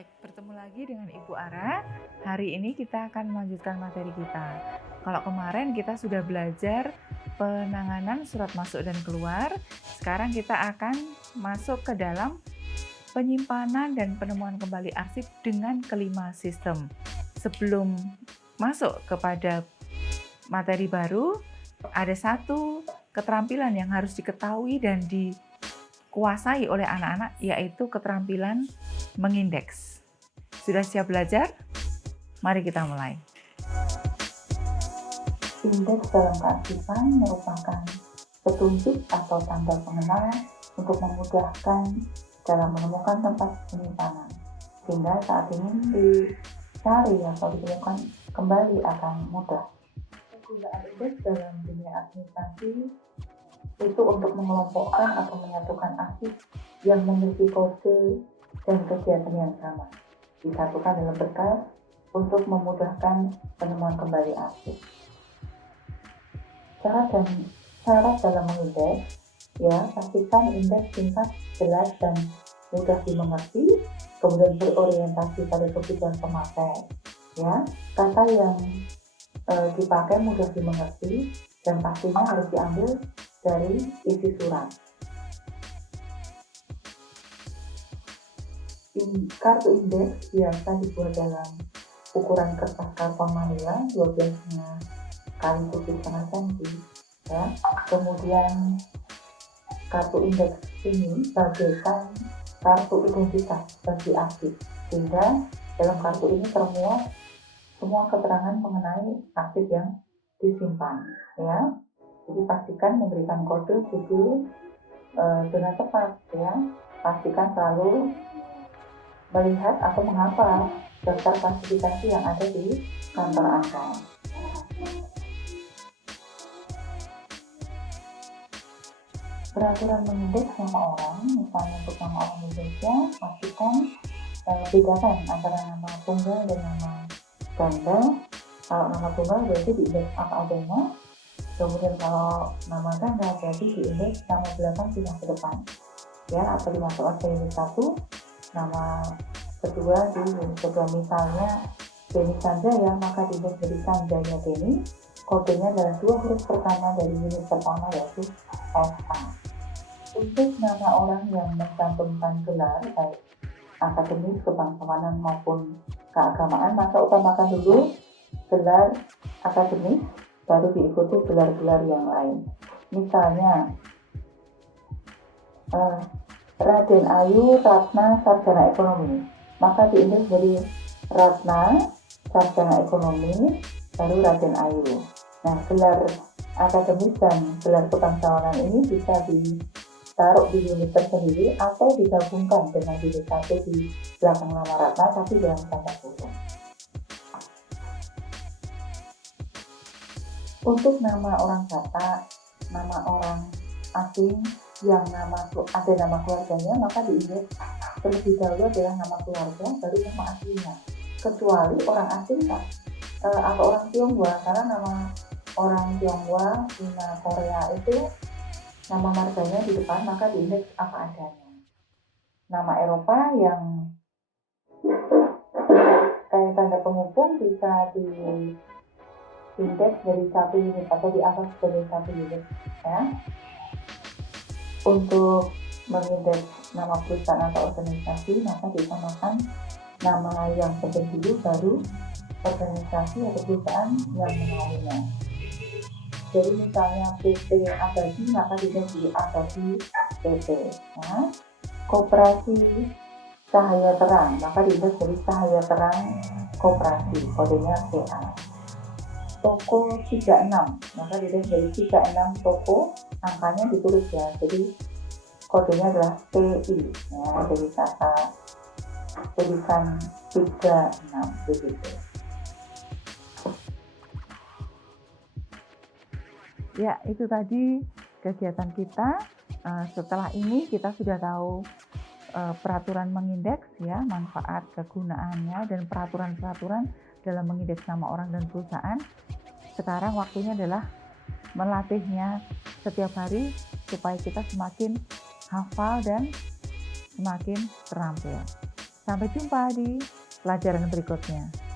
Baik, bertemu lagi dengan Ibu Ara. Hari ini kita akan melanjutkan materi kita. Kalau kemarin kita sudah belajar penanganan surat masuk dan keluar, sekarang kita akan masuk ke dalam penyimpanan dan penemuan kembali arsip dengan kelima sistem. Sebelum masuk kepada materi baru, ada satu keterampilan yang harus diketahui dan dikuasai oleh anak-anak, yaitu keterampilan mengindeks. Sudah siap belajar? Mari kita mulai. Indeks dalam kearsipan merupakan petunjuk atau tanda pengenal untuk memudahkan dalam menemukan tempat penyimpanan, sehingga saat ingin dicari atau ditemukan kembali akan mudah. Penggunaan indeks dalam dunia administrasi itu untuk mengelompokkan atau menyatukan arsip yang memiliki kode dan kegiatan yang sama, disatukan dalam berkas untuk memudahkan penemuan kembali arsip. Syarat dalam mengindeks, pastikan indeks singkat, jelas, dan mudah dimengerti, kemudian berorientasi pada kebutuhan pemakai. Kata yang dipakai mudah dimengerti dan pastinya harus diambil dari isi surat. Kartu indeks biasa dibuat dalam ukuran kertas karton manila 12 kali 7,5 cm. Kemudian kartu indeks ini bagaikan kartu identitas bagi arsip, sehingga dalam kartu ini termuat semua keterangan mengenai arsip yang disimpan. Jadi pastikan memberikan kode judul dengan tepat. Pastikan selalu melihat atau menghafal daftar klasifikasi yang ada di kantor Anda. Peraturan mengindeks nama orang, misalnya untuk nama orang Indonesia, pastikan bedakan antara nama tunggal dan nama ganda. Kalau nama tunggal berarti diindeks apa adanya, kemudian kalau nama ganda berarti diindeks nama belakang pindah ke depan, atau dimasukkan ke unit 1, nama kedua di unit kedua. Misalnya Denny Sanjaya, maka diindeks dari Sanjaya Denny, kodenya adalah 2 huruf pertama dari unit pertama, yaitu SA. Untuk nama orang yang mencantumkan gelar baik akademis, kebangsawanan maupun keagamaan, maka utamakan dulu gelar akademis, baru diikuti gelar-gelar yang lain. Misalnya Raden Ayu Ratna Sarjana Ekonomi, maka diindeks dari Ratna Sarjana Ekonomi baru Raden Ayu. Nah, gelar akademis dan gelar kebangsawanan ini bisa ditaruh di unit tersendiri atau digabungkan dengan unit 1 di belakang nama Ratna tapi dalam tanda kurung. Untuk nama orang Batak, nama orang asing yang ada nama keluarganya, maka diindeks terlebih dahulu adalah nama keluarga baru nama aslinya, kecuali orang asing atau orang Tionghoa, karena nama orang Tionghoa, Cina, Korea itu nama marganya di depan, maka diindeks apa adanya. Nama Eropa yang kayak tanda penghubung bisa diindeks dari 1 unit atau di atas dari 1 unit. Untuk mengindeks nama perusahaan atau organisasi, maka diutamakan nama yang penting dulu, baru organisasi atau perusahaan yang menaunginya. Jadi misalnya PT Abadi, maka diindeks di Abadi PT. Koperasi Cahaya Terang, maka diindeks dari Cahaya Terang Koperasi, kodenya CA. Toko 36, maka diindeks dari 36 toko, angkanya ditulis jadi kodenya adalah TI, dari kata tulisan 36 begitu. Ya, itu tadi kegiatan kita. Setelah ini kita sudah tahu peraturan mengindeks, manfaat, kegunaannya, dan peraturan-peraturan dalam mengindeks nama orang dan perusahaan. Sekarang waktunya adalah melatihnya setiap hari supaya kita semakin hafal dan semakin terampil. Sampai jumpa di pelajaran berikutnya.